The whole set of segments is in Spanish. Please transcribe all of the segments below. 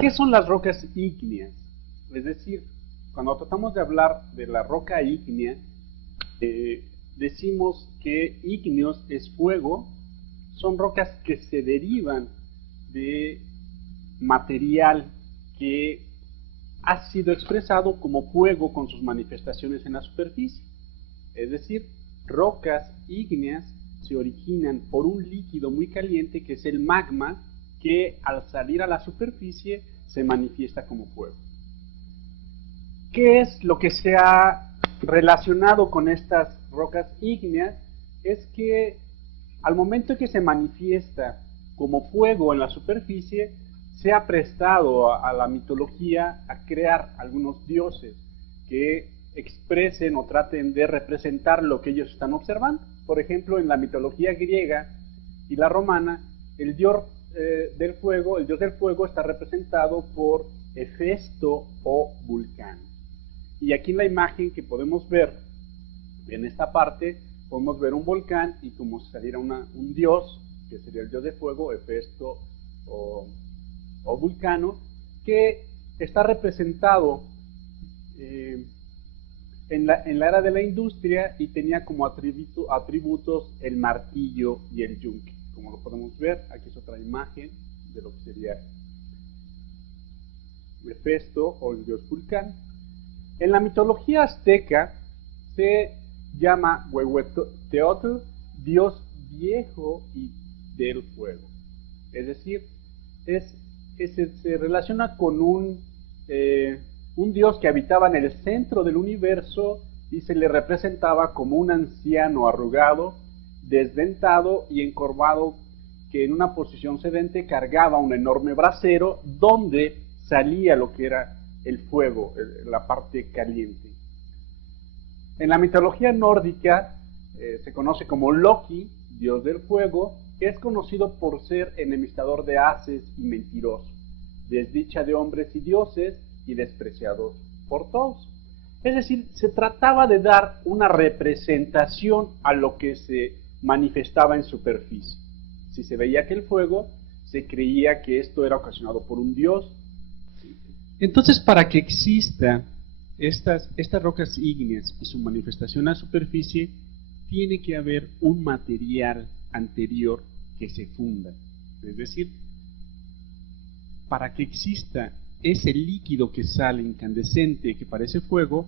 ¿Qué son las rocas ígneas? Es decir, cuando tratamos de hablar de la roca ígnea, decimos que ígneos es fuego, son rocas que se derivan de material que ha sido expresado como fuego con sus manifestaciones en la superficie. Es decir, rocas ígneas se originan por un líquido muy caliente que es el magma, que al salir a la superficie se manifiesta como fuego. ¿Qué es lo que se ha relacionado con estas rocas ígneas? Es que al momento que se manifiesta como fuego en la superficie, se ha prestado a la mitología a crear algunos dioses que expresen o traten de representar lo que ellos están observando. Por ejemplo, en la mitología griega y la romana, el dios del fuego está representado por Hefesto o Vulcano. Y aquí en la imagen que podemos ver, en esta parte, podemos ver un volcán y como si saliera un dios, que sería el dios de fuego, Hefesto o Vulcano, que está representado en la era de la industria y tenía como atributos el martillo y el yunque. Como lo podemos ver, aquí es otra imagen de lo que sería Hefesto o el dios Vulcán. En la mitología azteca se llama Huehueteotl, dios viejo y del fuego. Es decir, se relaciona con un dios que habitaba en el centro del universo y se le representaba como un anciano arrugado, desdentado y encorvado, que en una posición sedente cargaba un enorme brasero donde salía lo que era el fuego, la parte caliente. En la mitología nórdica se conoce como Loki, dios del fuego, que es conocido por ser enemistador de haces y mentiroso, desdicha de hombres y dioses y despreciado por todos. Es decir, se trataba de dar una representación a lo que se manifestaba en superficie. Si se veía que el fuego, se creía que esto era ocasionado por un dios. Entonces, para que exista estas rocas ígneas y su manifestación a la superficie, tiene que haber un material anterior que se funda. Es decir, para que exista ese líquido que sale incandescente, que parece fuego,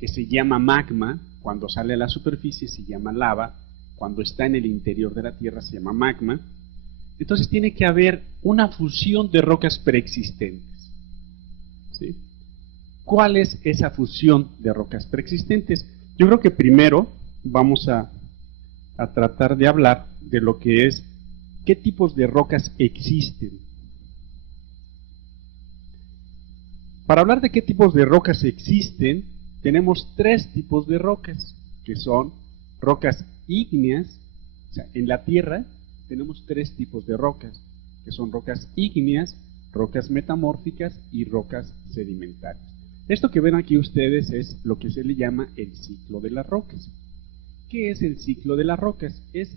que se llama magma, cuando sale a la superficie se llama lava, cuando está en el interior de la Tierra se llama magma. Entonces tiene que haber una fusión de rocas preexistentes. ¿Sí? ¿Cuál es esa fusión de rocas preexistentes? Yo creo que primero vamos a tratar de hablar de lo que es qué tipos de rocas existen. Para hablar de qué tipos de rocas existen, tenemos tres tipos de rocas, que son rocas ígneas. O sea, en la Tierra tenemos tres tipos de rocas, que son rocas ígneas, rocas metamórficas y rocas sedimentarias. Esto que ven aquí ustedes es lo que se le llama el ciclo de las rocas. ¿Qué es el ciclo de las rocas? Es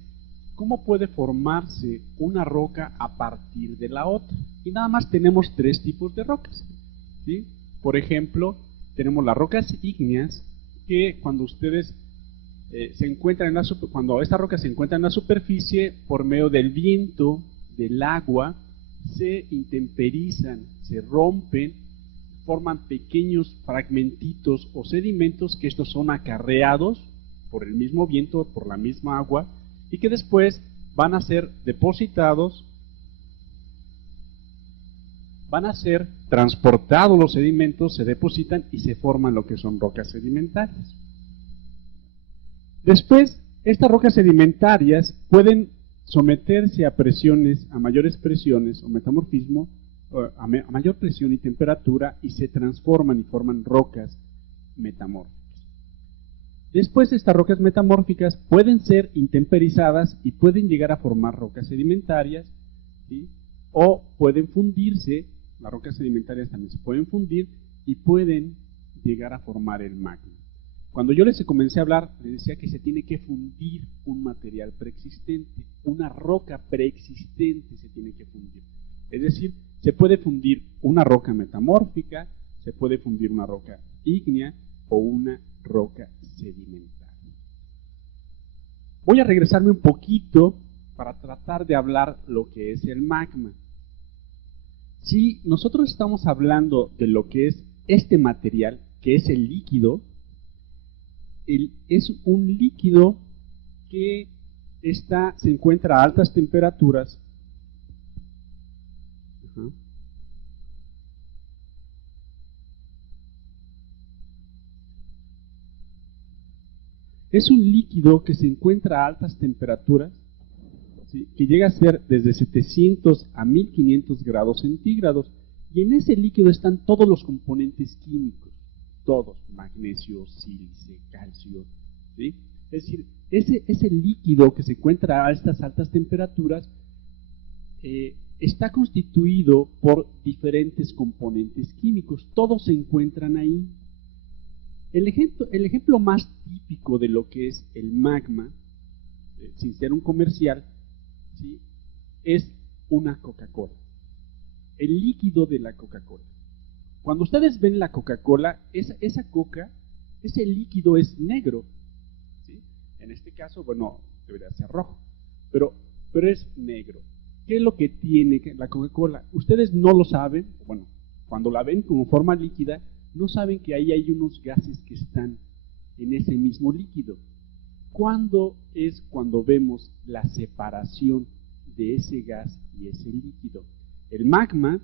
cómo puede formarse una roca a partir de la otra. Y nada más tenemos tres tipos de rocas. ¿Sí? Por ejemplo, tenemos las rocas ígneas, que cuando ustedes se encuentran cuando esta roca se encuentra en la superficie, por medio del viento, del agua, se intemperizan, se rompen, forman pequeños fragmentitos o sedimentos, que estos son acarreados por el mismo viento, por la misma agua, y que después van a ser depositados, van a ser transportados los sedimentos, se depositan y se forman lo que son rocas sedimentarias. Después, estas rocas sedimentarias pueden someterse a presiones, a mayores presiones o metamorfismo, a mayor presión y temperatura, y se transforman y forman rocas metamórficas. Después, estas rocas metamórficas pueden ser intemperizadas y pueden llegar a formar rocas sedimentarias, ¿sí? O pueden fundirse. Las rocas sedimentarias también se pueden fundir y pueden llegar a formar el magma. Cuando yo les comencé a hablar, les decía que se tiene que fundir un material preexistente, una roca preexistente se tiene que fundir. Es decir, Se puede fundir una roca metamórfica, se puede fundir una roca ígnea o una roca sedimentaria. Voy a regresarme un poquito para tratar de hablar lo que es el magma. Si nosotros estamos hablando de lo que es este material, que es el líquido, es un líquido que se encuentra a altas temperaturas. Es un líquido que se encuentra a altas temperaturas, ¿sí?, que llega a ser desde 700 a 1500 grados centígrados, y en ese líquido están todos los componentes químicos, todos, magnesio, sílice, calcio, ¿sí? Es decir, ese líquido que se encuentra a estas altas temperaturas está constituido por diferentes componentes químicos, todos se encuentran ahí. El ejemplo más típico de lo que es el magma, sin ser un comercial, ¿sí?, es una Coca-Cola, el líquido de la Coca-Cola. Cuando ustedes ven la Coca-Cola, esa coca, ese líquido es negro, ¿sí? En este caso, bueno, debería ser rojo, pero es negro. ¿Qué es lo que tiene la Coca-Cola? Ustedes no lo saben, bueno, cuando la ven como forma líquida, no saben que ahí hay unos gases que están en ese mismo líquido. ¿Cuándo es cuando vemos la separación de ese gas y ese líquido? El magma,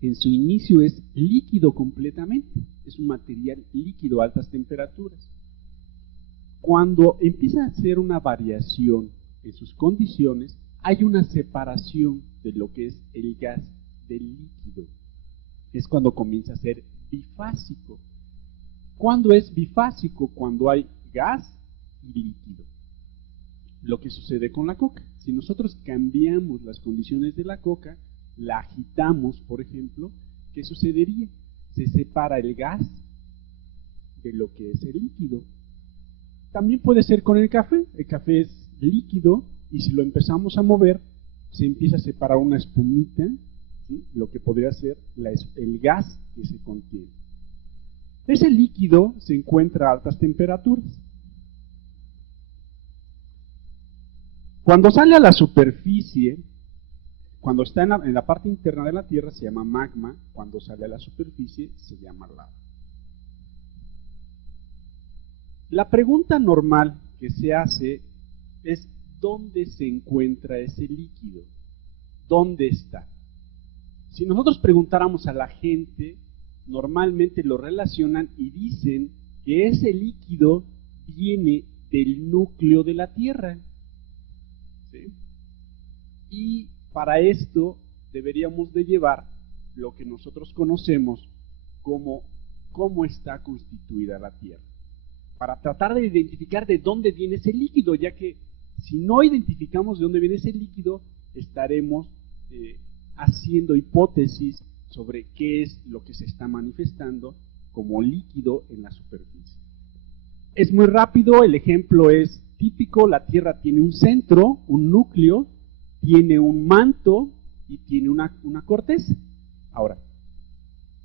en su inicio, es líquido completamente, es un material líquido a altas temperaturas. Cuando empieza a hacer una variación en sus condiciones, hay una separación de lo que es el gas del líquido. Es cuando comienza a ser bifásico. ¿Cuándo es bifásico? Cuando hay gas y líquido. Lo que sucede con la coca. Si nosotros cambiamos las condiciones de la coca, la agitamos, por ejemplo, ¿qué sucedería? Se separa el gas de lo que es el líquido. También puede ser con el café. El café es líquido y si lo empezamos a mover, se empieza a separar una espumita, ¿sí?, lo que podría ser el gas que se contiene. Ese líquido se encuentra a altas temperaturas. Cuando sale a la superficie, cuando está en la parte interna de la Tierra se llama magma, cuando sale a la superficie se llama lava. La pregunta normal que se hace es ¿dónde se encuentra ese líquido? ¿Dónde está? Si nosotros preguntáramos a la gente, normalmente lo relacionan y dicen que ese líquido viene del núcleo de la Tierra, ¿sí? Y para esto deberíamos de llevar lo que nosotros conocemos como cómo está constituida la Tierra, para tratar de identificar de dónde viene ese líquido, ya que si no identificamos de dónde viene ese líquido, estaremos haciendo hipótesis sobre qué es lo que se está manifestando como líquido en la superficie. Es muy rápido, el ejemplo es típico: la Tierra tiene un centro, un núcleo, tiene un manto y tiene una corteza. Ahora,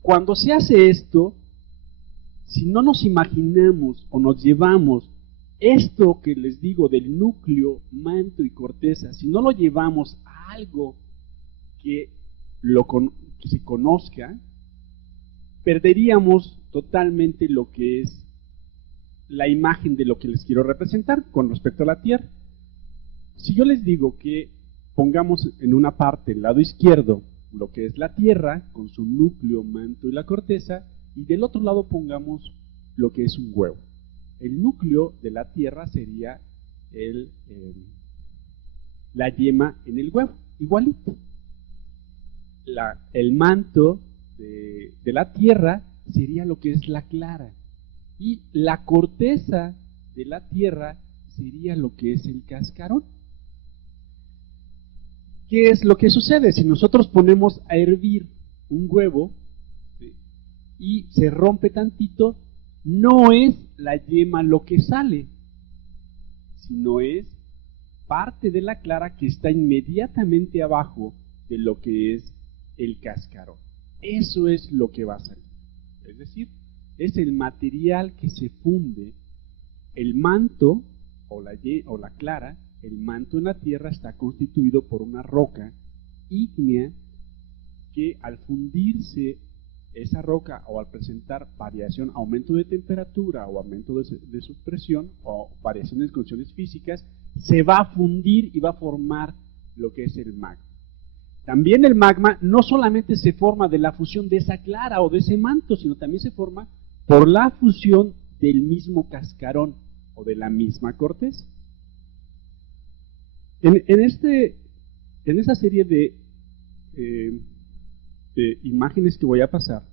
cuando se hace esto, si no nos imaginamos o nos llevamos esto que les digo del núcleo, manto y corteza, si no lo llevamos a algo que se conozca, perderíamos totalmente lo que es la imagen de lo que les quiero representar con respecto a la Tierra. Si yo les digo que pongamos en una parte, el lado izquierdo, lo que es la Tierra, con su núcleo, manto y la corteza, y del otro lado pongamos lo que es un huevo. El núcleo de la Tierra sería la yema en el huevo, igualito. El manto de la Tierra sería lo que es la clara, y la corteza de la Tierra sería lo que es el cascarón. ¿Qué es lo que sucede? Si nosotros ponemos a hervir un huevo, ¿sí?, y se rompe tantito, no es la yema lo que sale, sino es parte de la clara que está inmediatamente abajo de lo que es el cascarón. Eso es lo que va a salir. Es decir, es el material que se funde. El manto o la clara, el manto en la Tierra está constituido por una roca ígnea que al fundirse esa roca o al presentar variación, aumento de temperatura o aumento de su presión o variaciones de condiciones físicas, se va a fundir y va a formar lo que es el magma. También el magma no solamente se forma de la fusión de esa clara o de ese manto, sino también se forma por la fusión del mismo cascarón o de la misma corteza. En esa serie de imágenes que voy a pasar,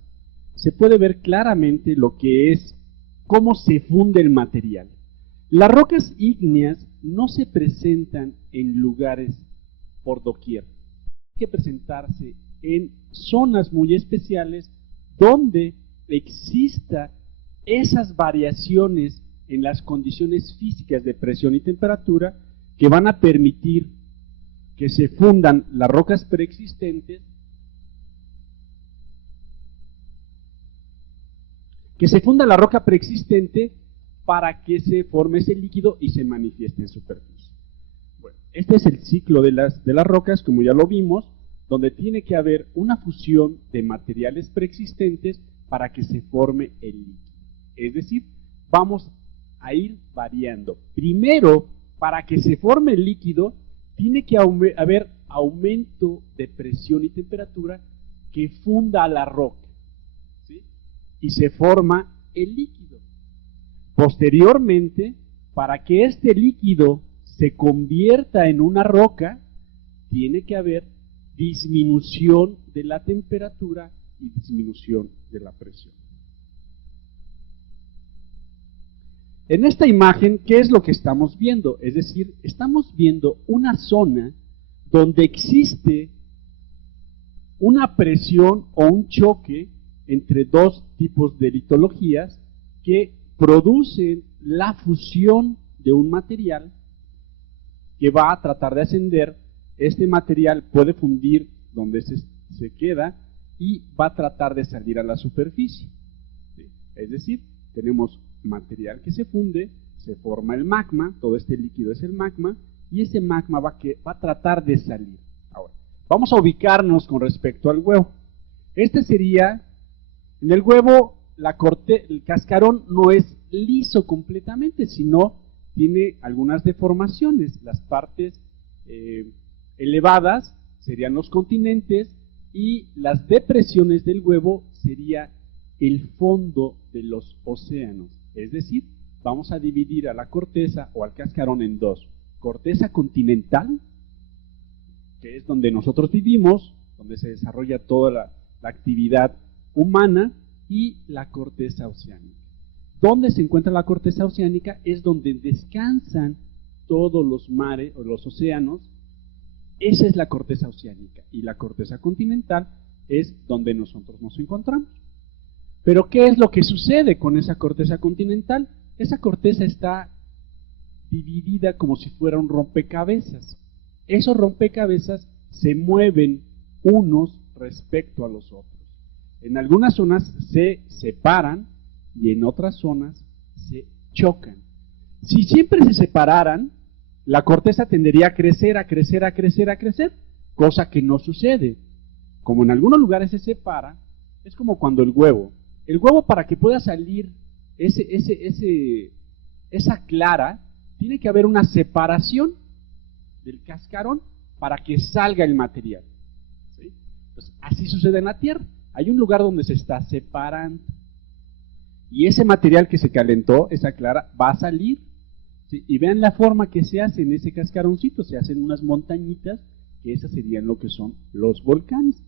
se puede ver claramente lo que es, cómo se funde el material. Las rocas ígneas no se presentan en lugares por doquier. Hay que presentarse en zonas muy especiales donde exista esas variaciones en las condiciones físicas de presión y temperatura que van a permitir que se fundan las rocas preexistentes, para que se forme ese líquido y se manifieste en superficie. Bueno, este es el ciclo de las rocas, como ya lo vimos, donde tiene que haber una fusión de materiales preexistentes para que se forme el líquido. Es decir, vamos a ir variando. Primero, para que se forme el líquido, tiene que haber aumento de presión y temperatura que funda la roca, ¿sí? Y se forma el líquido. Posteriormente, para que este líquido se convierta en una roca, tiene que haber disminución de la temperatura y disminución de la presión. En esta imagen, ¿qué es lo que estamos viendo? Es decir, estamos viendo una zona donde existe una presión o un choque entre dos tipos de litologías que producen la fusión de un material que va a tratar de ascender. Este material puede fundir donde se queda y va a tratar de salir a la superficie. ¿Sí? Es decir, tenemos material que se funde, se forma el magma, todo este líquido es el magma, y ese magma va a tratar de salir. Ahora, vamos a ubicarnos con respecto al huevo. Este sería, en el huevo, el cascarón no es liso completamente, sino tiene algunas deformaciones. Las partes elevadas serían los continentes y las depresiones del huevo sería el fondo de los océanos. Es decir, vamos a dividir a la corteza o al cascarón en dos. Corteza continental, que es donde nosotros vivimos, donde se desarrolla toda la actividad humana, y la corteza oceánica. ¿Dónde se encuentra la corteza oceánica? Es donde descansan todos los mares o los océanos. Esa es la corteza oceánica. Y la corteza continental es donde nosotros nos encontramos. Pero ¿qué es lo que sucede con esa corteza continental? Esa corteza está dividida como si fuera un rompecabezas. Esos rompecabezas se mueven unos respecto a los otros. En algunas zonas se separan y en otras zonas se chocan. Si siempre se separaran, la corteza tendería a crecer, a crecer, a crecer, a crecer, cosa que no sucede. Como en algunos lugares se separa, es como cuando el huevo para que pueda salir esa clara, tiene que haber una separación del cascarón para que salga el material. ¿Sí? Entonces, así sucede en la Tierra. Hay un lugar donde se está separando y ese material que se calentó, esa clara, va a salir. ¿Sí? Y vean la forma que se hace en ese cascaroncito, se hacen unas montañitas, que esas serían lo que son los volcanes.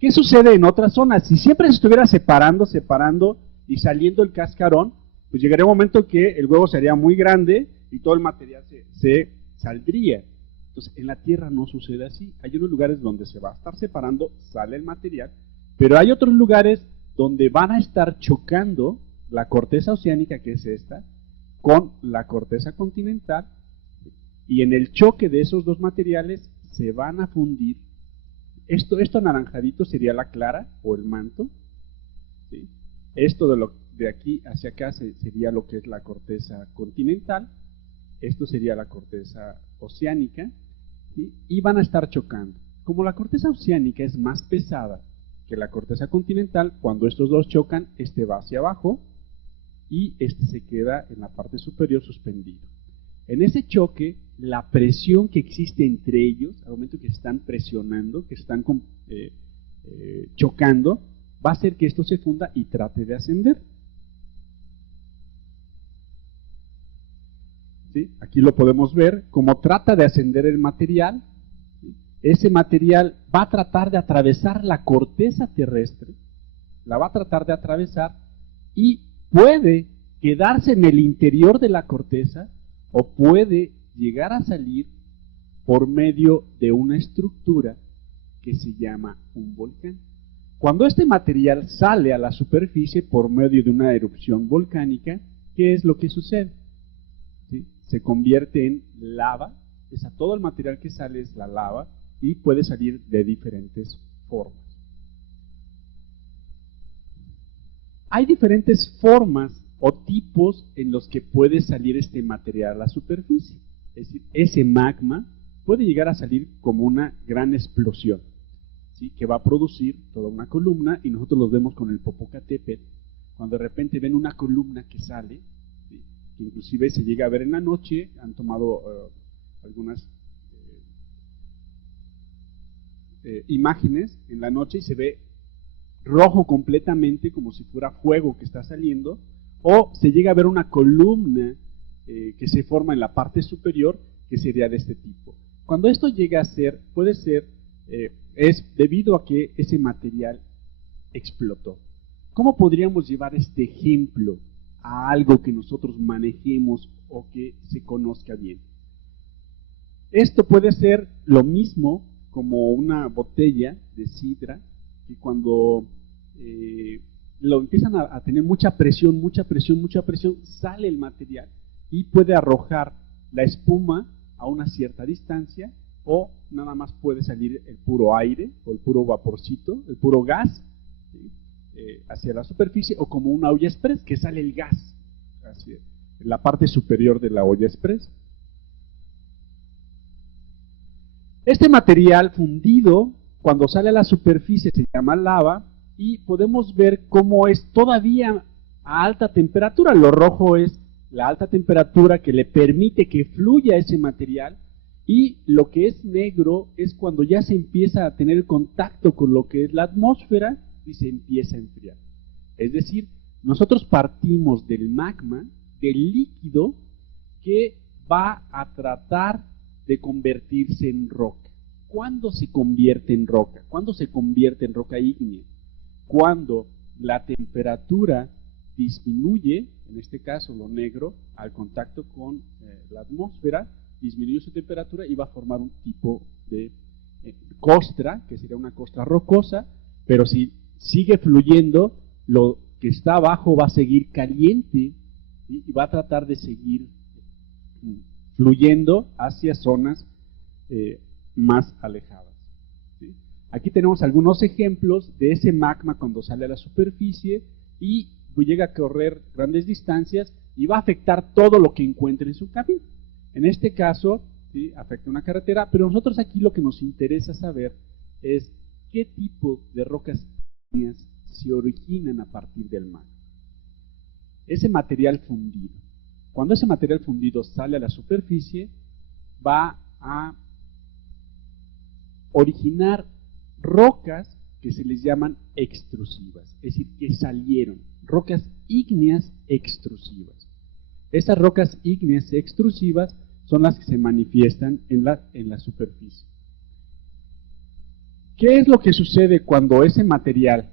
¿Qué sucede en otras zonas? Si siempre se estuviera separando y saliendo el cascarón, pues llegaría un momento que el huevo sería muy grande y todo el material se saldría. Entonces, en la Tierra no sucede así. Hay unos lugares donde se va a estar separando, sale el material, pero hay otros lugares donde van a estar chocando la corteza oceánica, que es esta, con la corteza continental, y en el choque de esos dos materiales se van a fundir. Esto anaranjadito sería la clara o el manto, ¿sí? Esto de aquí hacia acá sería lo que es la corteza continental, esto sería la corteza oceánica, ¿sí? Y van a estar chocando. Como la corteza oceánica es más pesada que la corteza continental, cuando estos dos chocan, este va hacia abajo y este se queda en la parte superior suspendido. En ese choque, la presión que existe entre ellos, al momento que se están presionando, que están chocando, va a hacer que esto se funda y trate de ascender. ¿Sí? Aquí lo podemos ver, como trata de ascender el material, ¿sí? Ese material va a tratar de atravesar la corteza terrestre, la va a tratar de atravesar y puede quedarse en el interior de la corteza o puede llegar a salir por medio de una estructura que se llama un volcán. Cuando este material sale a la superficie por medio de una erupción volcánica, ¿qué es lo que sucede? ¿Sí? Se convierte en lava, todo el material que sale es la lava y puede salir de diferentes formas. Hay diferentes formas o tipos en los que puede salir este material a la superficie. Es decir, ese magma puede llegar a salir como una gran explosión, ¿sí? Que va a producir toda una columna, y nosotros los vemos con el Popocatépetl, cuando de repente ven una columna que sale, ¿sí? Que inclusive se llega a ver en la noche. Han tomado algunas imágenes en la noche y se ve rojo completamente, como si fuera fuego que está saliendo, o se llega a ver una columna que se forma en la parte superior, que sería de este tipo. Cuando esto llega a ser, puede ser, es debido a que ese material explotó. ¿Cómo podríamos llevar este ejemplo a algo que nosotros manejemos o que se conozca bien? Esto puede ser lo mismo como una botella de sidra, que cuando lo empiezan a tener mucha presión, sale el material y puede arrojar la espuma a una cierta distancia, o nada más puede salir el puro aire o el puro vaporcito, el puro gas, ¿sí? Hacia la superficie, o como una olla express, que sale el gas hacia la parte superior de la olla express. Este material fundido, cuando sale a la superficie, se llama lava, y podemos ver cómo es todavía a alta temperatura. Lo rojo es la alta temperatura que le permite que fluya ese material, y lo que es negro es cuando ya se empieza a tener contacto con lo que es la atmósfera y se empieza a enfriar. Es decir, nosotros partimos del magma, del líquido, que va a tratar de convertirse en roca. ¿Cuándo se convierte en roca? ¿Cuándo se convierte en roca ígnea? Cuando la temperatura disminuye, en este caso lo negro, al contacto con la atmósfera, disminuye su temperatura y va a formar un tipo de costra, que sería una costra rocosa, pero si sigue fluyendo, lo que está abajo va a seguir caliente, ¿sí? Y va a tratar de seguir fluyendo hacia zonas más alejadas, ¿sí? Aquí tenemos algunos ejemplos de ese magma cuando sale a la superficie y llega a correr grandes distancias y va a afectar todo lo que encuentre en su camino. En este caso, ¿sí? Afecta una carretera, pero nosotros aquí lo que nos interesa saber es qué tipo de rocas ígneas se originan a partir del magma. Ese material fundido. Cuando ese material fundido sale a la superficie, va a originar rocas que se les llaman extrusivas, es decir, que salieron, rocas ígneas extrusivas. Estas rocas ígneas extrusivas son las que se manifiestan en la superficie. ¿Qué es lo que sucede cuando ese material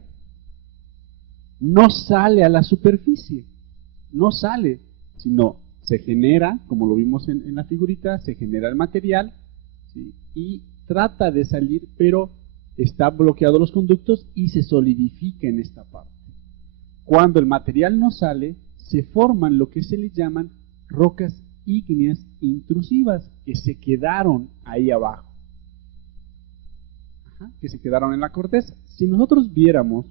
no sale a la superficie? No sale, sino se genera, como lo vimos en la figurita, se genera el material, ¿sí? Y trata de salir, pero está bloqueado los conductos y se solidifica en esta parte. Cuando el material no sale, se forman lo que se les llaman rocas ígneas intrusivas, que se quedaron ahí abajo. que se quedaron en la corteza. Si nosotros viéramos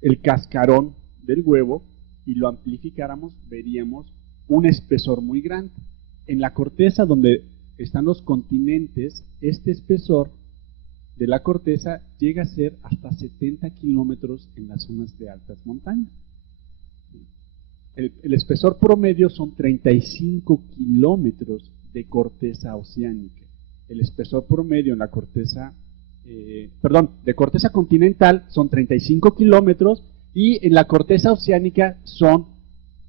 el cascarón del huevo y lo amplificáramos, veríamos un espesor muy grande. En la corteza donde están los continentes, este espesor de la corteza llega a ser hasta 70 kilómetros en las zonas de altas montañas. El espesor promedio son 35 kilómetros de corteza oceánica. El espesor promedio en la corteza, de corteza continental son 35 kilómetros y en la corteza oceánica son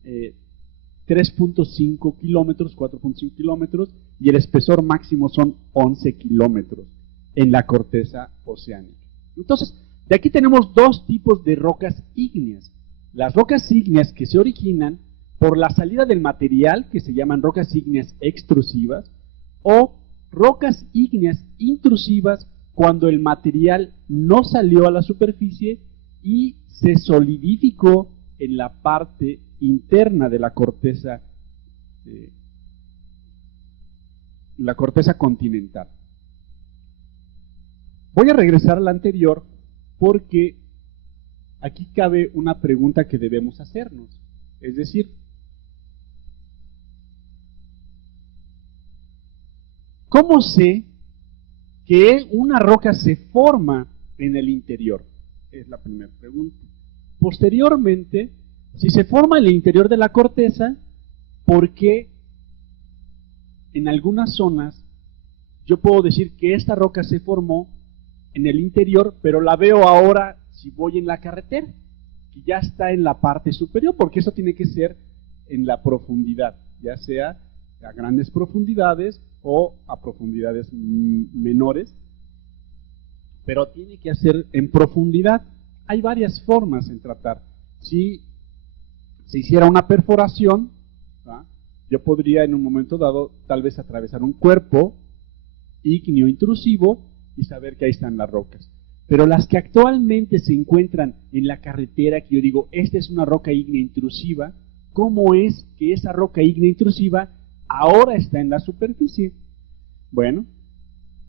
3.5 kilómetros, 4.5 kilómetros y el espesor máximo son 11 kilómetros en la corteza oceánica. Entonces, de aquí tenemos dos tipos de rocas ígneas. Las rocas ígneas que se originan por la salida del material, que se llaman rocas ígneas extrusivas, o rocas ígneas intrusivas cuando el material no salió a la superficie y se solidificó en la parte interna de la corteza continental. Voy a regresar a la anterior porque aquí cabe una pregunta que debemos hacernos, es decir, ¿cómo sé que una roca se forma en el interior? Es la primera pregunta. Posteriormente, si se forma en el interior de la corteza, ¿por qué en algunas zonas yo puedo decir que esta roca se formó en el interior, pero la veo ahora si voy en la carretera, que ya está en la parte superior, porque eso tiene que ser en la profundidad, ya sea a grandes profundidades o a profundidades menores, pero tiene que ser en profundidad. Hay varias formas en tratar. Si se hiciera una perforación, ¿verdad?, yo podría en un momento dado tal vez atravesar un cuerpo ígneo intrusivo y saber que ahí están las rocas. Pero las que actualmente se encuentran en la carretera, que yo digo, esta es una roca ígnea intrusiva, ¿cómo es que esa roca ígnea intrusiva ahora está en la superficie? Bueno,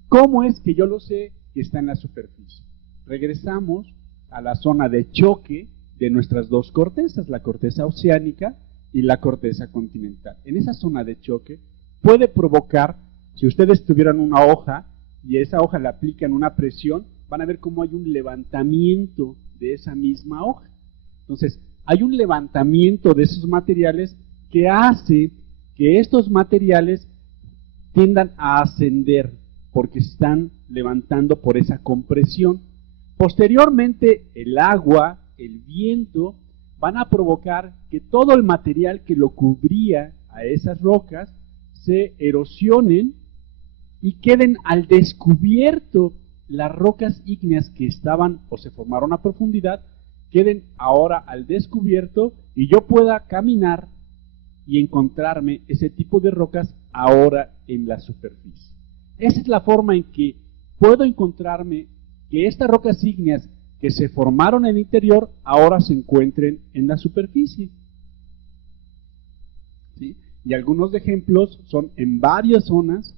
¿cómo es que yo lo sé que está en la superficie? Regresamos a la zona de choque de nuestras dos cortezas, la corteza oceánica y la corteza continental. En esa zona de choque puede provocar, si ustedes tuvieran una hoja y a esa hoja le aplican una presión, van a ver cómo hay un levantamiento de esa misma hoja. Entonces, hay un levantamiento de esos materiales que hace que estos materiales tiendan a ascender porque están levantando por esa compresión. Posteriormente, el agua, el viento, van a provocar que todo el material que lo cubría a esas rocas se erosionen y queden al descubierto. Las rocas ígneas que estaban o se formaron a profundidad queden ahora al descubierto y yo pueda caminar y encontrarme ese tipo de rocas ahora en la superficie. Esa es la forma en que puedo encontrarme que estas rocas ígneas que se formaron en el interior ahora se encuentren en la superficie. ¿Sí? Y algunos ejemplos son en varias zonas.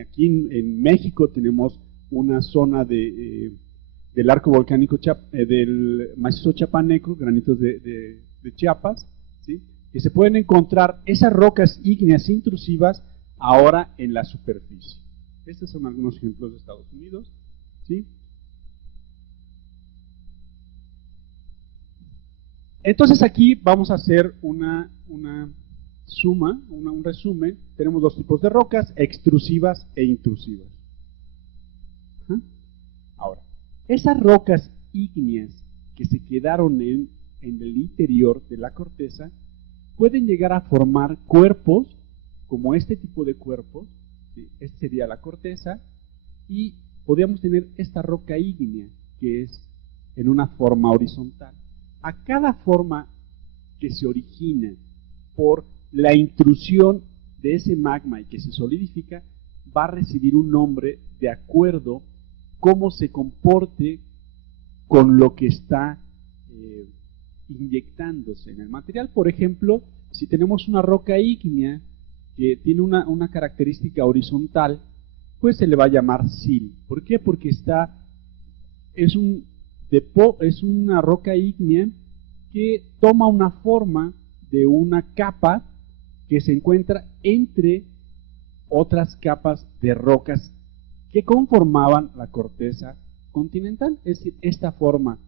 Aquí en México tenemos una zona del arco volcánico del macizo chapaneco, granitos de Chiapas, ¿sí?, que se pueden encontrar esas rocas ígneas intrusivas ahora en la superficie. Estos son algunos ejemplos de Estados Unidos, ¿sí? Entonces aquí vamos a hacer una suma, un resumen. Tenemos dos tipos de rocas, extrusivas e intrusivas. Ahora, esas rocas ígneas que se quedaron en el interior de la corteza pueden llegar a formar cuerpos, como este tipo de cuerpos, ¿sí? Esta sería la corteza, y podríamos tener esta roca ígnea, que es en una forma horizontal. A cada forma que se origina por la intrusión de ese magma y que se solidifica, va a recibir un nombre de acuerdo cómo se comporte con lo que está inyectándose en el material. Por ejemplo, si tenemos una roca ígnea que tiene una característica horizontal pues se le va a llamar sil. ¿Por qué? Porque es una roca ígnea que toma una forma de una capa que se encuentra entre otras capas de rocas que conformaban la corteza continental. Es decir, esta forma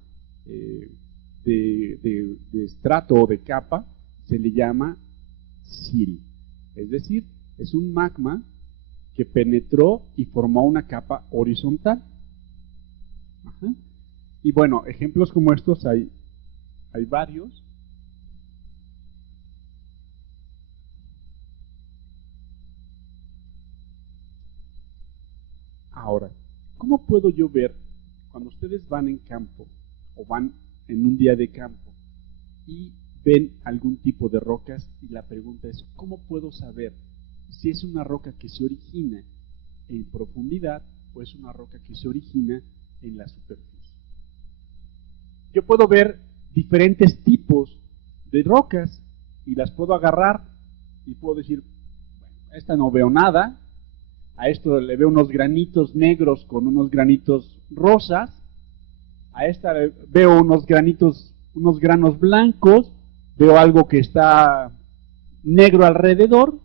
de estrato o de capa se le llama sil. Es decir, es un magma que penetró y formó una capa horizontal. Ajá. Y bueno, ejemplos como estos hay varios. Ahora, ¿cómo puedo yo ver cuando ustedes van en campo o van en un día de campo y ven algún tipo de rocas? Y la pregunta es, ¿cómo puedo saber si es una roca que se origina en profundidad o es una roca que se origina en la superficie? Yo puedo ver diferentes tipos de rocas y las puedo agarrar y puedo decir, bueno, a esta no veo nada, a esto le veo unos granitos negros con unos granitos rosas, a esta veo unos granos blancos, veo algo que está negro alrededor,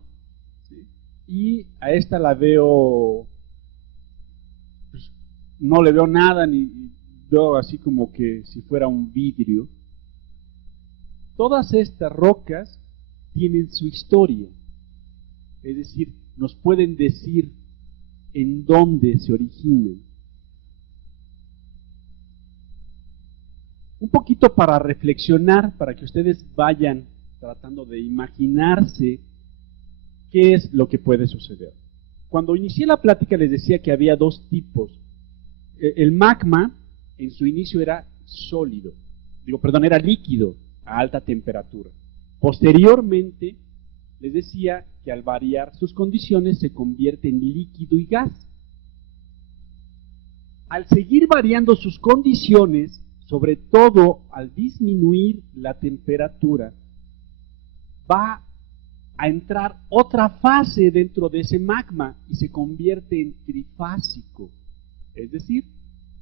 ¿sí? Y a esta la veo, pues, no le veo nada, ni veo así como que si fuera un vidrio. Todas estas rocas tienen su historia, es decir, nos pueden decir en dónde se originan. Un poquito para reflexionar, para que ustedes vayan tratando de imaginarse qué es lo que puede suceder. Cuando inicié la plática les decía que había dos tipos. El magma en su inicio era sólido, era líquido a alta temperatura. Posteriormente les decía que al variar sus condiciones se convierte en líquido y gas. Al seguir variando sus condiciones, sobre todo al disminuir la temperatura, va a entrar otra fase dentro de ese magma y se convierte en trifásico. Es decir,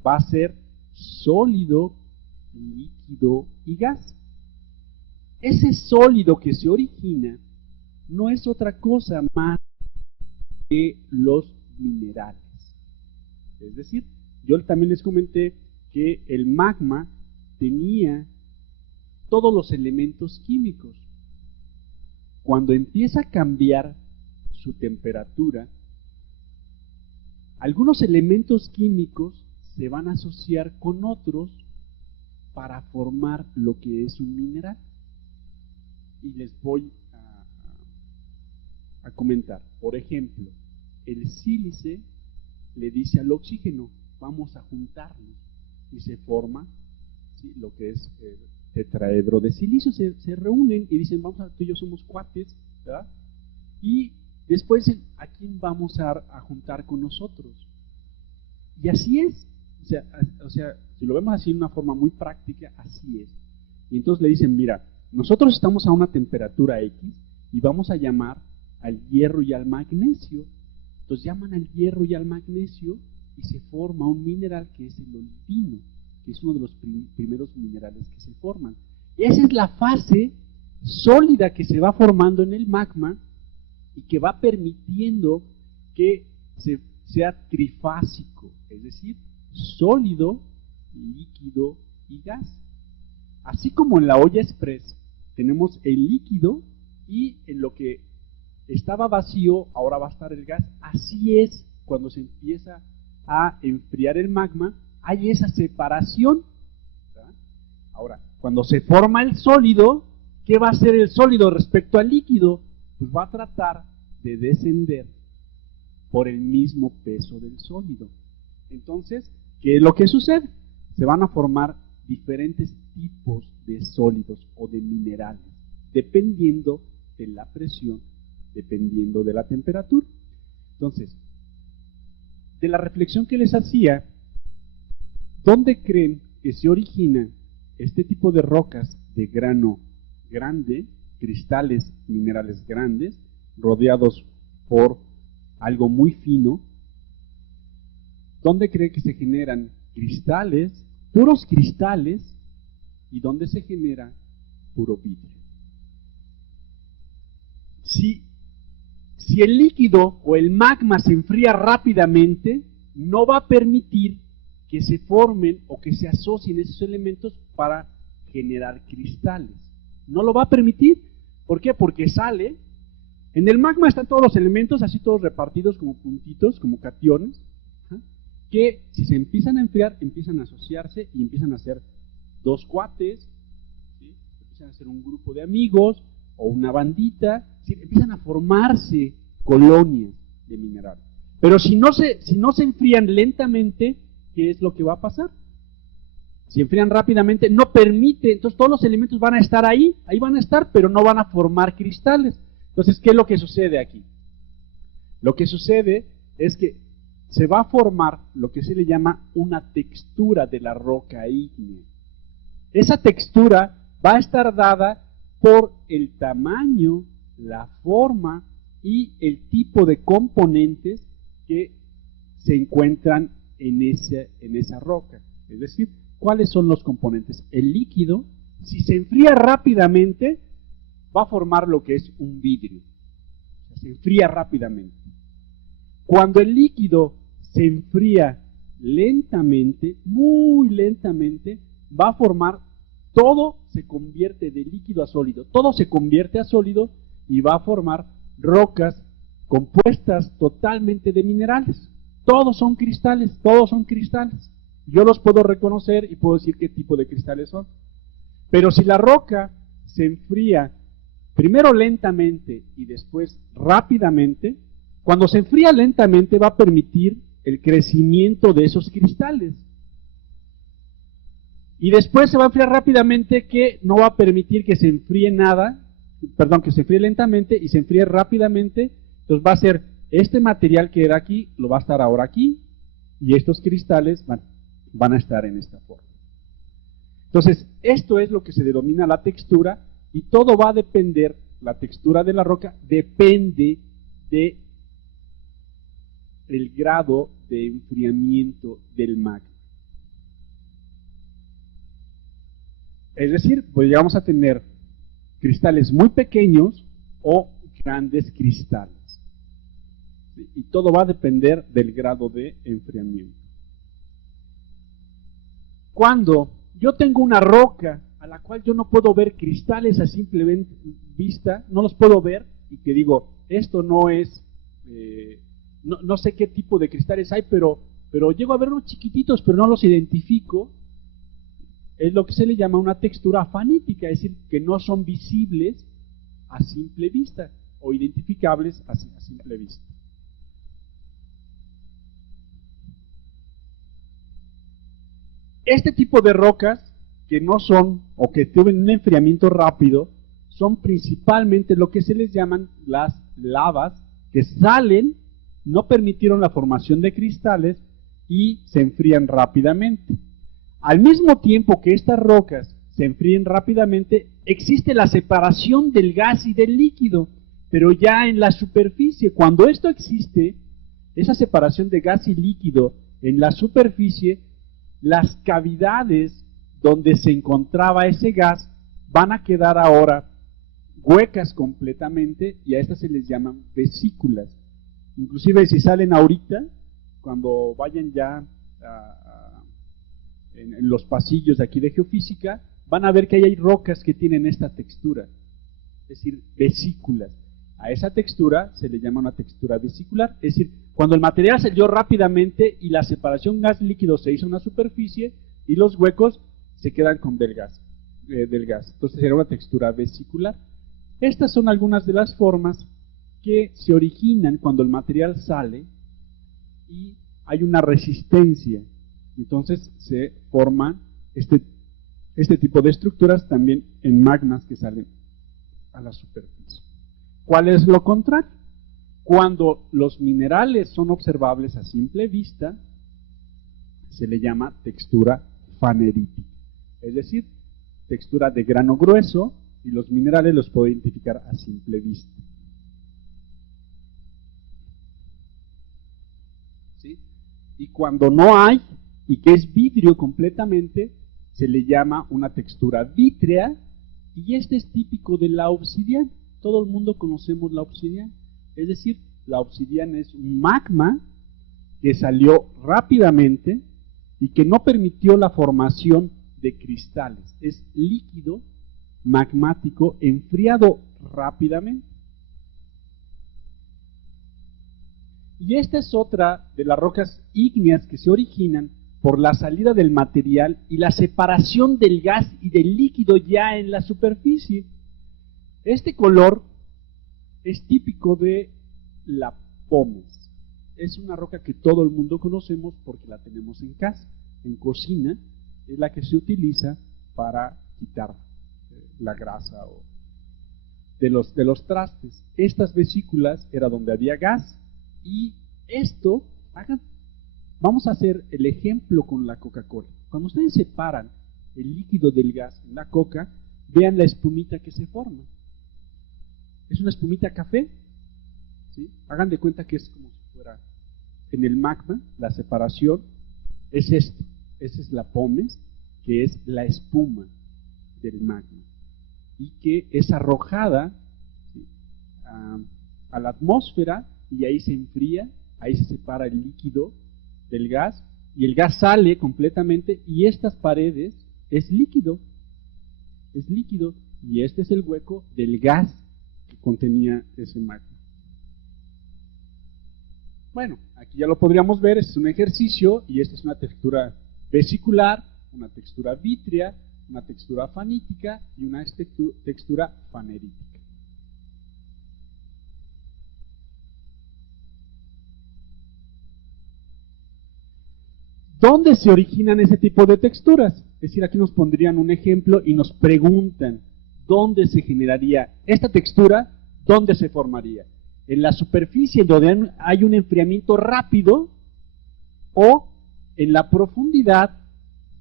va a ser sólido, líquido y gas. Ese sólido que se origina no es otra cosa más que los minerales. Es decir, yo también les comenté que el magma tenía todos los elementos químicos. Cuando empieza a cambiar su temperatura, algunos elementos químicos se van a asociar con otros para formar lo que es un mineral. Y les voy a comentar. Por ejemplo, el sílice le dice al oxígeno, vamos a juntarnos, y se forma, ¿sí?, lo que es tetraedro de silicio. Se reúnen y dicen, tú y yo somos cuates, ¿verdad? Y después dicen, ¿a quién vamos a juntar con nosotros? Y así es. O sea, si lo vemos así de una forma muy práctica, así es. Y entonces le dicen, mira, nosotros estamos a una temperatura X y vamos a llamar al hierro y al magnesio. Entonces llaman al hierro y al magnesio y se forma un mineral que es el olivino, que es uno de los primeros minerales que se forman. Y esa es la fase sólida que se va formando en el magma y que va permitiendo que sea trifásico, es decir, sólido, líquido y gas. Así como en la olla express tenemos el líquido y en lo que estaba vacío ahora va a estar el gas, así es cuando se empieza a enfriar el magma, hay esa separación, ¿verdad? Ahora, cuando se forma el sólido, ¿qué va a hacer el sólido respecto al líquido? Pues va a tratar de descender por el mismo peso del sólido. Entonces, ¿qué es lo que sucede? Se van a formar diferentes tipos de sólidos o de minerales, dependiendo de la presión, dependiendo de la temperatura. Entonces, de la reflexión que les hacía, ¿dónde creen que se origina este tipo de rocas de grano grande, cristales minerales grandes, rodeados por algo muy fino? ¿dónde cree que se generan cristales, puros cristales, y dónde se genera puro vidrio? Si el líquido o el magma se enfría rápidamente, no va a permitir que se formen o que se asocien esos elementos para generar cristales. No lo va a permitir. ¿Por qué? Porque sale. En el magma están todos los elementos, así todos repartidos como puntitos, como cationes, que si se empiezan a enfriar, empiezan a asociarse y empiezan a ser dos cuates, ¿sí? Empiezan a ser un grupo de amigos o una bandita, ¿sí? Empiezan a formarse colonias de minerales. Pero si no se enfrían lentamente, ¿qué es lo que va a pasar? Si enfrían rápidamente, no permite, entonces todos los elementos van a estar ahí van a estar, pero no van a formar cristales. Entonces, ¿qué es lo que sucede aquí? Lo que sucede es que se va a formar lo que se le llama una textura de la roca ígnea. Esa textura va a estar dada por el tamaño, la forma y el tipo de componentes que se encuentran en esa roca. Es decir, ¿cuáles son los componentes? El líquido, si se enfría rápidamente, va a formar lo que es un vidrio. O sea, se enfría rápidamente. Cuando el líquido se enfría lentamente, muy lentamente, va a formar, todo se convierte de líquido a sólido, todo se convierte a sólido y va a formar rocas compuestas totalmente de minerales. Todos son cristales, todos son cristales. Yo los puedo reconocer y puedo decir qué tipo de cristales son. Pero si la roca se enfría primero lentamente y después rápidamente, cuando se enfría lentamente va a permitir el crecimiento de esos cristales. Y después se va a enfriar rápidamente, que no va a permitir que se enfríe nada, que se enfríe lentamente y se enfríe rápidamente. Entonces va a ser este material que era aquí, lo va a estar ahora aquí, y estos cristales van a estar en esta forma. Entonces, esto es lo que se denomina la textura, y todo va a depender, la textura de la roca depende de el grado de enfriamiento del magma. Es decir, pues llegamos a tener cristales muy pequeños o grandes cristales. ¿Sí? Y todo va a depender del grado de enfriamiento. Cuando yo tengo una roca a la cual yo no puedo ver cristales a simple vista, no los puedo ver, y que digo, esto no es, no sé qué tipo de cristales hay, pero llego a verlos chiquititos, pero no los identifico, es lo que se le llama una textura fanítica, es decir, que no son visibles a simple vista, o identificables a simple vista. Este tipo de rocas que no son, o que tienen un enfriamiento rápido, son principalmente lo que se les llaman las lavas, que salen, no permitieron la formación de cristales y se enfrían rápidamente. Al mismo tiempo que estas rocas se enfríen rápidamente, existe la separación del gas y del líquido, pero ya en la superficie. Cuando esto existe, esa separación de gas y líquido en la superficie, las cavidades donde se encontraba ese gas van a quedar ahora huecas completamente, y a estas se les llaman vesículas. Inclusive si salen ahorita, cuando vayan ya en los pasillos de aquí de geofísica, van a ver que hay rocas que tienen esta textura, es decir, vesículas. A esa textura se le llama una textura vesicular, es decir, cuando el material se dio rápidamente y la separación gas-líquido se hizo en una superficie y los huecos se quedan con del gas. Entonces será una textura vesicular. Estas son algunas de las formas que se originan cuando el material sale y hay una resistencia. Entonces se forman este tipo de estructuras también en magmas que salen a la superficie. ¿Cuál es lo contrario? Cuando los minerales son observables a simple vista, se le llama textura fanerítica, es decir, textura de grano grueso, y los minerales los puedo identificar a simple vista. ¿Sí? Y cuando no hay, y que es vidrio completamente, se le llama una textura vítrea, y este es típico de la obsidiana. Todo el mundo conocemos la obsidiana. Es decir, la obsidiana es un magma que salió rápidamente y que no permitió la formación de cristales. Es líquido magmático enfriado rápidamente. Y esta es otra de las rocas ígneas que se originan por la salida del material y la separación del gas y del líquido ya en la superficie. Este color es típico de la pómez. Es una roca que todo el mundo conocemos porque la tenemos en casa, en cocina, es la que se utiliza para quitar la grasa de los trastes. Estas vesículas era donde había gas y esto, vamos a hacer el ejemplo con la Coca-Cola. Cuando ustedes separan el líquido del gas en la coca, vean la espumita que se forma. Es una espumita café, ¿sí? Hagan de cuenta que es como si fuera en el magma, la separación es esto. Esa es la pómez, que es la espuma del magma y que es arrojada, ¿sí?, a la atmósfera, y ahí se enfría, ahí se separa el líquido del gas y el gas sale completamente, y estas paredes es líquido y este es el hueco del gas que contenía ese magma. Bueno, aquí ya lo podríamos ver, este es un ejercicio y esta es una textura vesicular, una textura vítrea, una textura fanítica y una textura fanerítica. ¿Dónde se originan ese tipo de texturas? Es decir, aquí nos pondrían un ejemplo y nos preguntan, ¿dónde se generaría esta textura? ¿Dónde se formaría? ¿En la superficie donde hay un enfriamiento rápido o en la profundidad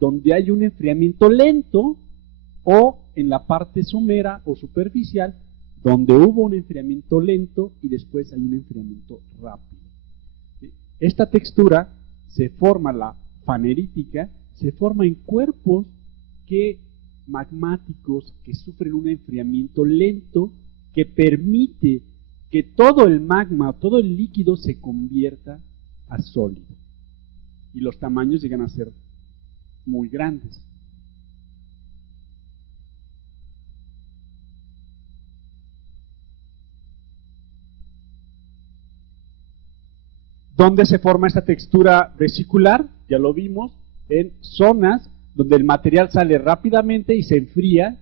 donde hay un enfriamiento lento o en la parte somera o superficial donde hubo un enfriamiento lento y después hay un enfriamiento rápido? Esta textura se forma, la fanerítica, se forma en cuerpos magmáticos que sufren un enfriamiento lento que permite que todo el magma, todo el líquido se convierta a sólido. Y los tamaños llegan a ser muy grandes. ¿Dónde se forma esta textura vesicular? Ya lo vimos, en zonas donde el material sale rápidamente y se enfría,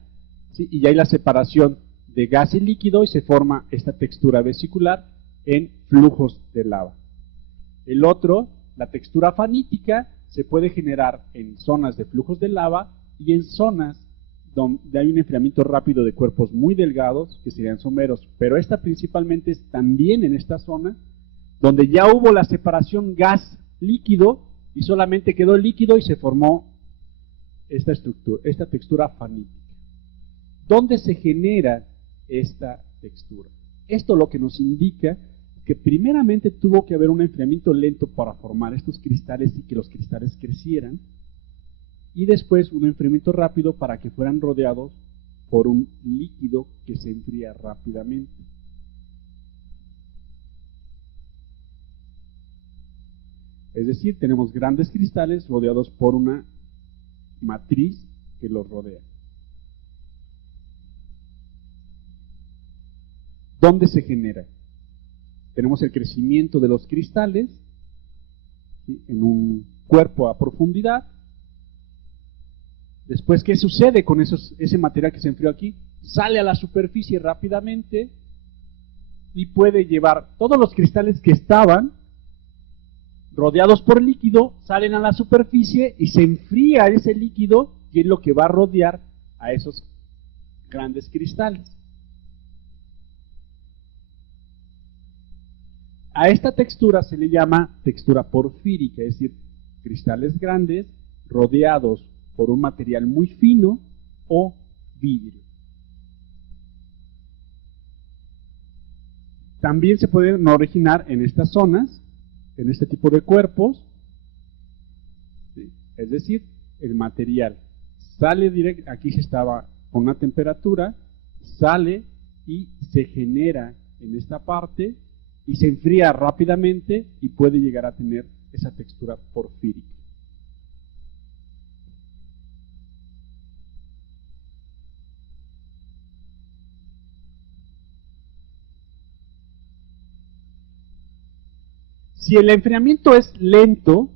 ¿sí?, y ya hay la separación de gas y líquido y se forma esta textura vesicular en flujos de lava. El otro, la textura fanítica, se puede generar en zonas de flujos de lava y en zonas donde hay un enfriamiento rápido de cuerpos muy delgados, que serían someros, pero esta principalmente es también en esta zona, donde ya hubo la separación gas-líquido y solamente quedó líquido y se formó esta textura fanítica. ¿Dónde se genera esta textura? Esto lo que nos indica que primeramente tuvo que haber un enfriamiento lento para formar estos cristales y que los cristales crecieran, y después un enfriamiento rápido para que fueran rodeados por un líquido que se enfría rápidamente. Es decir, tenemos grandes cristales rodeados por una matriz que los rodea. ¿Dónde se genera? Tenemos el crecimiento de los cristales, ¿sí?, en un cuerpo a profundidad. Después, ¿qué sucede con ese material que se enfrió aquí? Sale a la superficie rápidamente y puede llevar todos los cristales que estaban rodeados por líquido, salen a la superficie y se enfría ese líquido, y es lo que va a rodear a esos grandes cristales. A esta textura se le llama textura porfírica, es decir, cristales grandes rodeados por un material muy fino o vidrio. También se pueden originar en estas zonas, en este tipo de cuerpos, Es decir, el material sale directo, aquí se estaba con una temperatura, sale y se genera en esta parte y se enfría rápidamente y puede llegar a tener esa textura porfírica. Si el enfriamiento es lento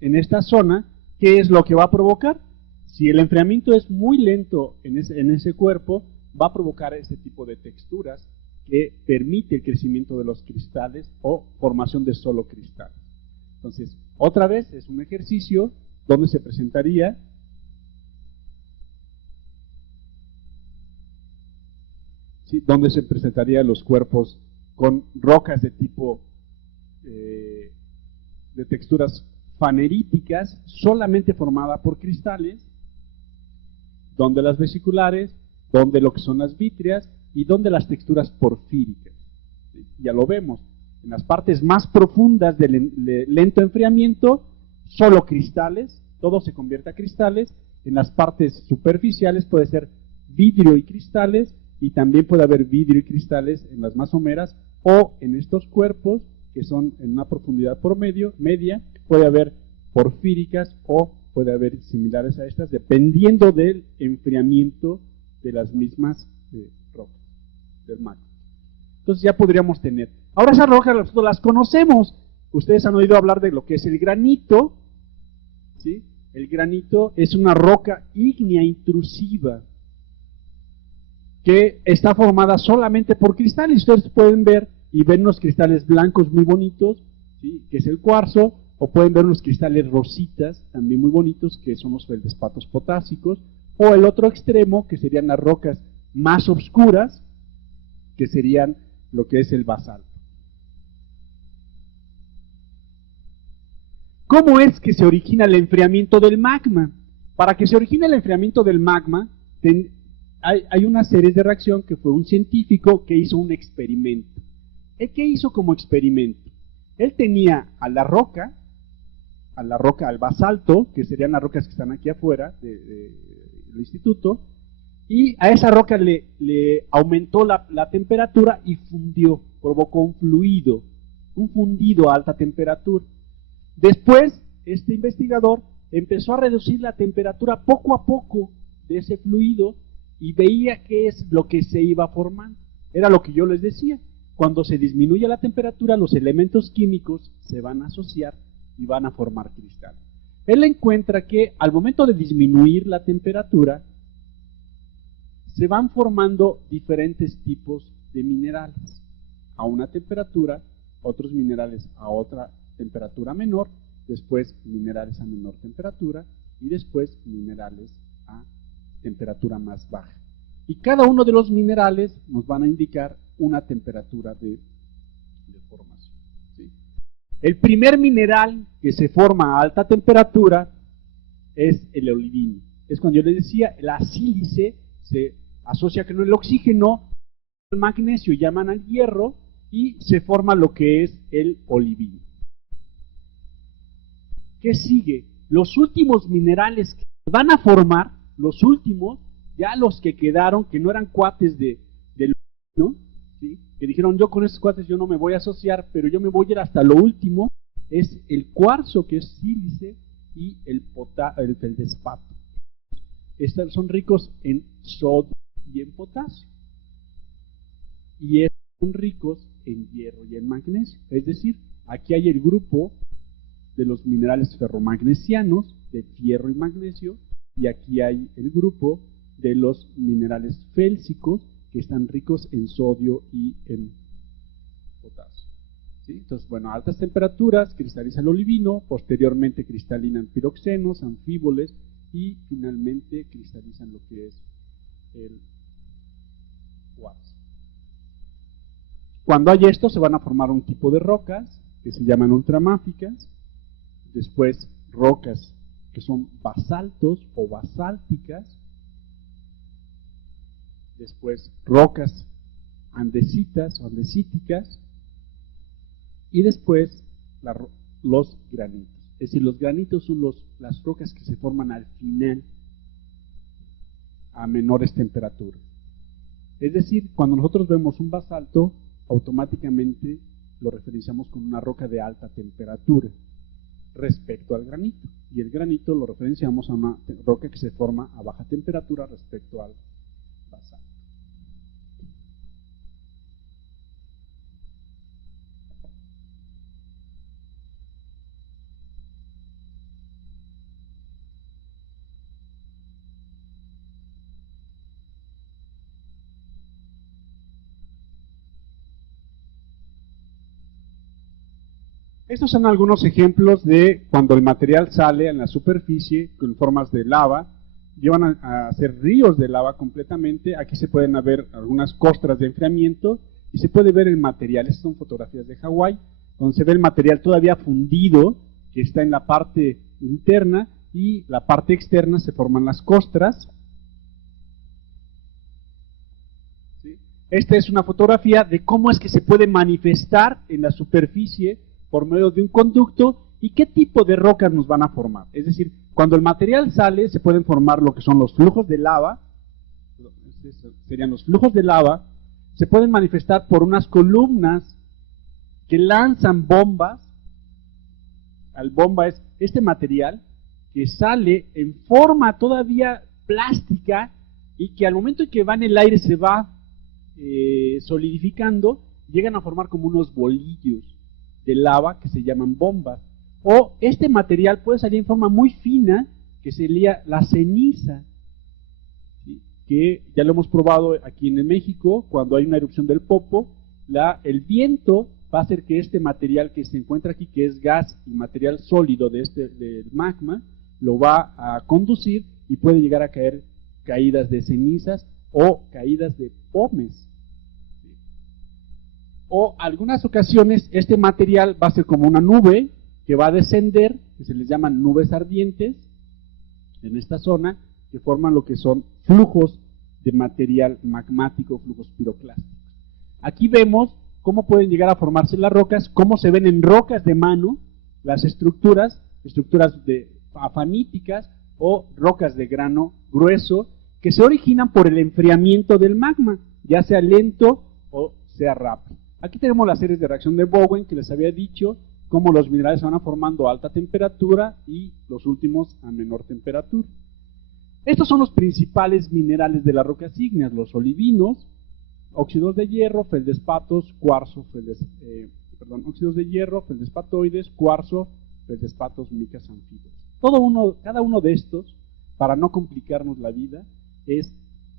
en esta zona, ¿qué es lo que va a provocar? Si el enfriamiento es muy lento en ese cuerpo, va a provocar ese tipo de texturas que permite el crecimiento de los cristales o formación de solo cristales. Entonces, otra vez es un ejercicio donde se presentaría donde se presentarían los cuerpos con rocas de tipo de texturas faneríticas solamente formada por cristales, donde las vesiculares, donde lo que son las vítreas y donde las texturas porfíricas. Ya lo vemos, en las partes más profundas del lento enfriamiento, solo cristales, todo se convierte a cristales. En las partes superficiales puede ser vidrio y cristales, y también puede haber vidrio y cristales en las más someras, o en estos cuerpos que son en una profundidad media, puede haber porfíricas o puede haber similares a estas, dependiendo del enfriamiento de las mismas rocas, del magma. Entonces ya podríamos tener. Ahora esas rocas nosotros las conocemos. Ustedes han oído hablar de lo que es el granito, ¿sí? El granito es una roca ígnea intrusiva que está formada solamente por cristales. Ustedes pueden ver y ven unos cristales blancos muy bonitos, ¿sí? Que es el cuarzo, o pueden ver unos cristales rositas, también muy bonitos, que son los feldespatos potásicos, o el otro extremo, que serían las rocas más oscuras, que serían lo que es el basalto. ¿Cómo es que se origina el enfriamiento del magma? Para que se origine el enfriamiento del magma, hay una serie de reacción que fue un científico que hizo un experimento. ¿Qué hizo como experimento? Él tenía a la roca, al basalto, que serían las rocas que están aquí afuera del instituto, y a esa roca le aumentó la temperatura y fundió, provocó un fluido, un fundido a alta temperatura. Después, este investigador empezó a reducir la temperatura poco a poco de ese fluido y veía qué es lo que se iba formando. Era lo que yo les decía. Cuando se disminuye la temperatura, los elementos químicos se van a asociar y van a formar cristal. Él encuentra que al momento de disminuir la temperatura, se van formando diferentes tipos de minerales. A una temperatura, otros minerales a otra temperatura menor, después minerales a menor temperatura y después minerales a temperatura más baja. Y cada uno de los minerales nos van a indicar una temperatura de formación. ¿Sí? El primer mineral que se forma a alta temperatura es el olivino. Es cuando yo les decía, la sílice se asocia con el oxígeno, el magnesio llaman al hierro y se forma lo que es el olivino. ¿Qué sigue? Los últimos minerales que van a formar, los últimos, ya los que quedaron, que no eran cuates del olivino, ¿sí? Que dijeron, yo con esos cuates yo no me voy a asociar, pero yo me voy a ir hasta lo último, es el cuarzo, que es sílice, y el feldespato. Estos son ricos en sodio y en potasio. Y estos son ricos en hierro y en magnesio. Es decir, aquí hay el grupo de los minerales ferromagnesianos, de fierro y magnesio, y aquí hay el grupo de los minerales félsicos, que están ricos en sodio y en potasio. ¿Sí? Entonces, bueno, a altas temperaturas cristaliza el olivino, posteriormente cristalizan piroxenos, anfíboles, y finalmente cristalizan lo que es el cuarzo. Cuando hay esto, se van a formar un tipo de rocas que se llaman ultramáficas, después rocas que son basaltos o basálticas, después rocas andesitas o andesíticas, y después los granitos. Es decir, los granitos son las rocas que se forman al final, a menores temperaturas. Es decir, cuando nosotros vemos un basalto, automáticamente lo referenciamos con una roca de alta temperatura respecto al granito. Y el granito lo referenciamos a una roca que se forma a baja temperatura respecto al basalto. Estos son algunos ejemplos de cuando el material sale en la superficie con formas de lava, llevan a ser ríos de lava completamente. Aquí se pueden ver algunas costras de enfriamiento y se puede ver el material. Estas son fotografías de Hawái, donde se ve el material todavía fundido, que está en la parte interna, y la parte externa se forman las costras. ¿Sí? Esta es una fotografía de cómo es que se puede manifestar en la superficie por medio de un conducto y qué tipo de rocas nos van a formar. Es decir, cuando el material sale se pueden formar lo que son los flujos de lava, serían los flujos de lava, se pueden manifestar por unas columnas que lanzan bombas. La bomba es este material que sale en forma todavía plástica y que al momento en que va en el aire se va solidificando, llegan a formar como unos bolillos de lava que se llaman bombas. O este material puede salir en forma muy fina, que sería la ceniza, ¿sí? Que ya lo hemos probado aquí en México, cuando hay una erupción del Popo, el viento va a hacer que este material que se encuentra aquí, que es gas y material sólido del magma, lo va a conducir y puede llegar a caer caídas de cenizas o caídas de pomes. O algunas ocasiones este material va a ser como una nube que va a descender, que se les llaman nubes ardientes, en esta zona, que forman lo que son flujos de material magmático, flujos piroclásticos. Aquí vemos cómo pueden llegar a formarse las rocas, cómo se ven en rocas de mano las estructuras afaníticas o rocas de grano grueso, que se originan por el enfriamiento del magma, ya sea lento o sea rápido. Aquí tenemos las series de reacción de Bowen, que les había dicho cómo los minerales se van formando a alta temperatura y los últimos a menor temperatura. Estos son los principales minerales de las rocas ígneas: los olivinos, óxidos de hierro, feldespatos, cuarzo, óxidos de hierro, feldespatoides, cuarzo, feldespatos, micas, anfitas. Cada uno de estos, para no complicarnos la vida, es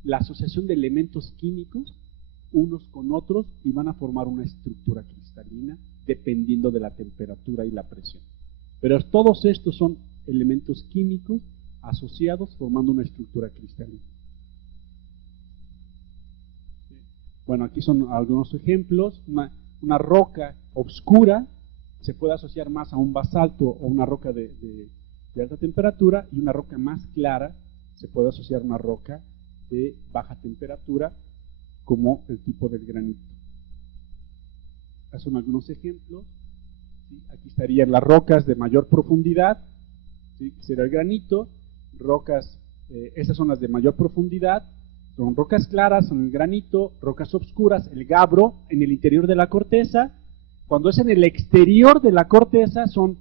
la asociación de elementos químicos unos con otros y van a formar una estructura cristalina dependiendo de la temperatura y la presión. Pero todos estos son elementos químicos asociados formando una estructura cristalina. Bueno, aquí son algunos ejemplos. Una roca oscura se puede asociar más a un basalto o una roca de alta temperatura, y una roca más clara se puede asociar a una roca de baja temperatura, como el tipo del granito. Estos son algunos ejemplos. ¿Sí? Aquí estarían las rocas de mayor profundidad, ¿sí? Que será el granito. Estas son las de mayor profundidad, son rocas claras, son el granito. Rocas oscuras, el gabbro, en el interior de la corteza. Cuando es en el exterior de la corteza, son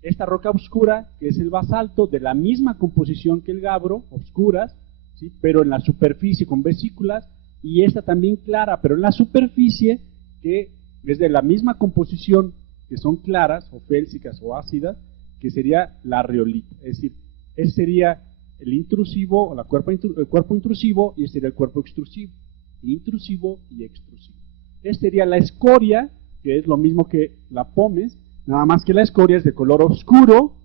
esta roca oscura, que es el basalto, de la misma composición que el gabbro, oscuras, ¿sí? Pero en la superficie con vesículas. Y esta también clara, pero en la superficie, que es de la misma composición, que son claras, o félsicas o ácidas, que sería la riolita. Es decir, ese sería el intrusivo, o el cuerpo intrusivo, y ese sería el cuerpo extrusivo. Intrusivo y extrusivo. Esta sería la escoria, que es lo mismo que la pómez, nada más que la escoria es de color oscuro,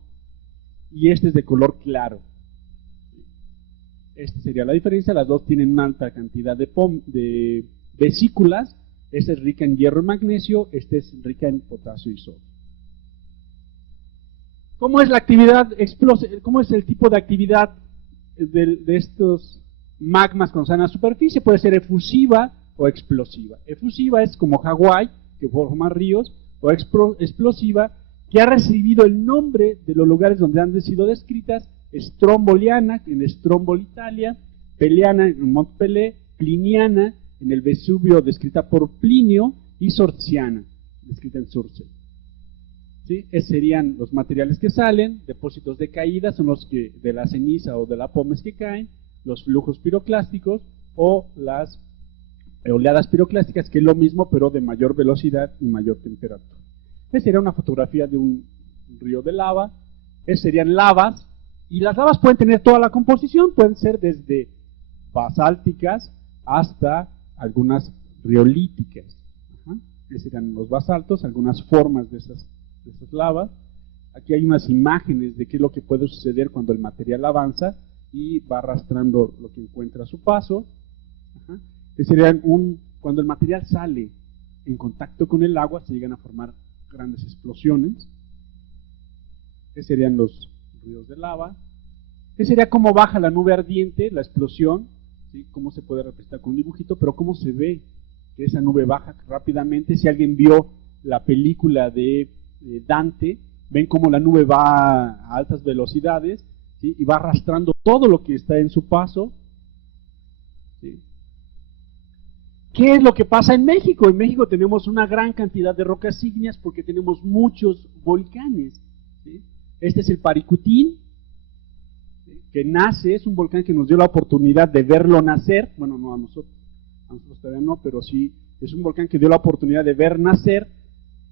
y este es de color claro. Esta sería la diferencia. Las dos tienen una alta cantidad de vesículas. Esta es rica en hierro y magnesio, esta es rica en potasio y sodio. ¿Cómo es la actividad cómo es el tipo de actividad de estos magmas cuando están en la superficie? Puede ser efusiva o explosiva. Efusiva es como Hawái, que forma ríos, o explosiva, que ha recibido el nombre de los lugares donde han sido descritas: Stromboliana, en Stromboli, Italia; Peliana, en Mont Pelé; Pliniana, en el Vesubio, descrita por Plinio; y Sorciana, descrita en Surce. ¿Sí? Esos serían los materiales que salen. Depósitos de caída son los que de la ceniza o de la pómez que caen, los flujos piroclásticos o las oleadas piroclásticas, que es lo mismo pero de mayor velocidad y mayor temperatura. Esa sería una fotografía de un río de lava. Esas serían lavas, y las lavas pueden tener toda la composición, pueden ser desde basálticas hasta algunas riolíticas. Esos serían los basaltos, algunas formas de esas lavas. Aquí hay unas imágenes de qué es lo que puede suceder cuando el material avanza y va arrastrando lo que encuentra a su paso. Serían cuando el material sale en contacto con el agua, se llegan a formar grandes explosiones. Esos serían los ríos de lava. Ese sería cómo baja la nube ardiente, la explosión, ¿sí? Cómo se puede representar con un dibujito, pero cómo se ve que esa nube baja rápidamente. Si alguien vio la película de Dante, ven cómo la nube va a altas velocidades, ¿sí? Y va arrastrando todo lo que está en su paso, ¿sí? ¿Qué es lo que pasa en México? En México tenemos una gran cantidad de rocas ígneas porque tenemos muchos volcanes, ¿sí? Este es el Paricutín, ¿sí? Que nace, es un volcán que nos dio la oportunidad de verlo nacer. Bueno, no a nosotros todavía no, pero sí es un volcán que dio la oportunidad de ver nacer,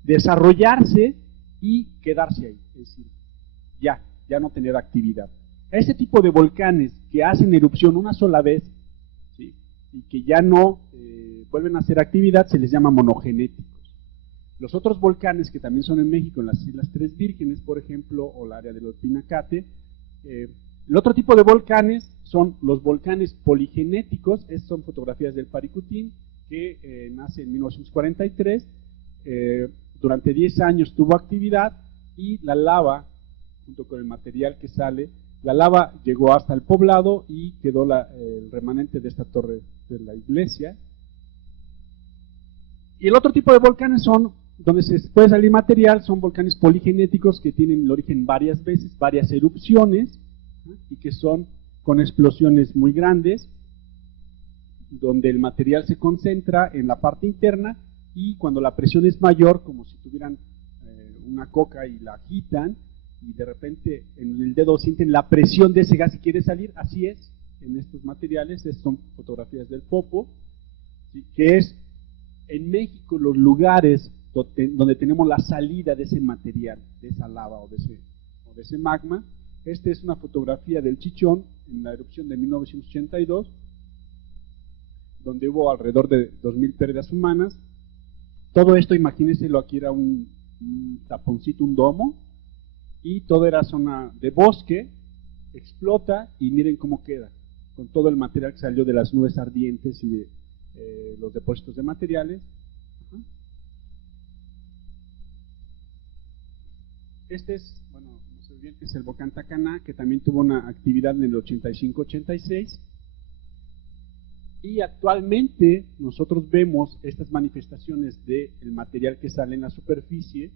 desarrollarse y quedarse ahí, es decir, ya no tener actividad. A este tipo de volcanes que hacen erupción una sola vez, ¿sí? Y que ya no vuelven a hacer actividad, se les llama monogenéticos. Los otros volcanes que también son en México, en las Islas Tres Vírgenes, por ejemplo, o el área del Pinacate, el otro tipo de volcanes son los volcanes poligenéticos. Estas son fotografías del Paricutín, que nace en 1943, durante 10 años tuvo actividad, y la lava, junto con el material que sale, la lava llegó hasta el poblado y quedó el remanente de esta torre de la iglesia. Y el otro tipo de volcanes son, donde se puede salir material, son volcanes poligenéticos que tienen el origen varias veces, varias erupciones, ¿no? Y que son con explosiones muy grandes, donde el material se concentra en la parte interna, y cuando la presión es mayor, como si tuvieran una coca y la agitan, y de repente en el dedo sienten la presión de ese gas y quiere salir. Así es en estos materiales. Estas son fotografías del Popo, ¿sí? Que es en México los lugares donde tenemos la salida de ese material, de esa lava o de ese magma. Esta es una fotografía del Chichón en la erupción de 1982, donde hubo alrededor de 2.000 pérdidas humanas. Todo esto, imagínense, aquí era un taponcito, un domo, y todo era zona de bosque. Explota y miren cómo queda, con todo el material que salió de las nubes ardientes y de los depósitos de materiales. Este es, bueno, no sé bien, es el volcán Tacaná, que también tuvo una actividad en el 85-86. Y actualmente nosotros vemos estas manifestaciones del material que sale en la superficie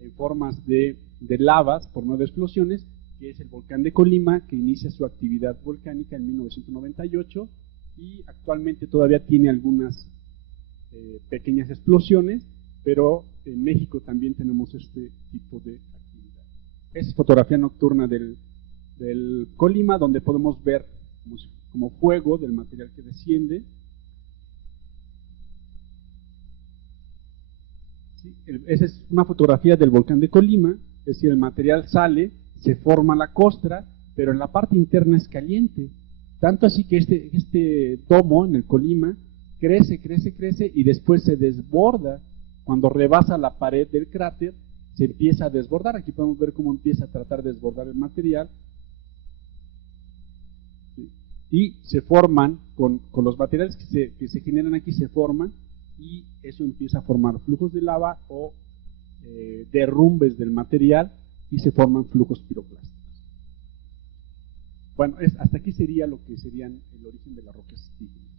en formas de lavas por medio de explosiones, que es el volcán de Colima, que inicia su actividad volcánica en 1998 y actualmente todavía tiene algunas pequeñas explosiones, pero en México también tenemos este tipo de actividad. Es fotografía nocturna del Colima, donde podemos ver como fuego del material que desciende. ¿Sí? Esa es una fotografía del volcán de Colima, es decir, el material sale, se forma la costra, pero en la parte interna es caliente. Tanto así que este domo en el Colima crece y después se desborda. Cuando rebasa la pared del cráter, se empieza a desbordar. Aquí podemos ver cómo empieza a tratar de desbordar el material. Y se forman, con los materiales que se generan aquí, se forman, y eso empieza a formar flujos de lava o derrumbes del material, y se forman flujos piroclásticos. Bueno, hasta aquí sería lo que serían el origen de las rocas ígneas.